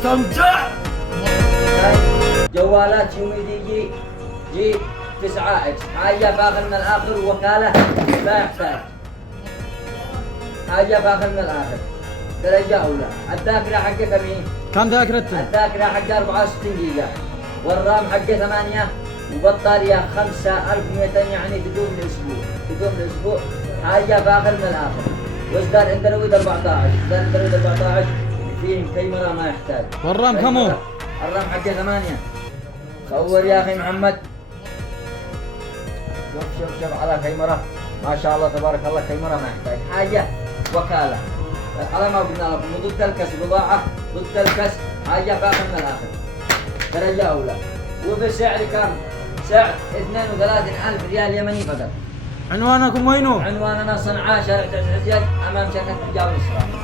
استمتع. جوالات يوميدي جي 9 اكس، حاجة فاخر من الآخر، وكالة لا يحتاج، حاجة فاخر من الآخر، درجة أولى. الذاكرة حقتها مين؟ كم ذاكرتك؟ الذاكرة حقها 64 جيجا، والرام حقه 8، وبطارية 5200 يعني تدوم الأسبوع، حاجة فاخر من الآخر. وإصدار اندرويد 14، إصدار اندرويد 14 فيه كاميرا ما يحتاج. والرام كم هو؟ الرام حقه 8. صور يا أخي محمد، شوف على كاميرا ما شاء الله تبارك الله، كاميرا ما يحتاج حاجة، وكالة على ما قلنا لكم، ضد الكسر، بضاعة ضد الكسر، حاجة فاخر من الآخر، درجة أولى. وبسعر كم؟ سعر 32,000 ريال يمني فقط. عنوانكم وينو؟ عنواننا صنعاء، شارع تعز الحجاج، أمام شركة التجارة والإسراف.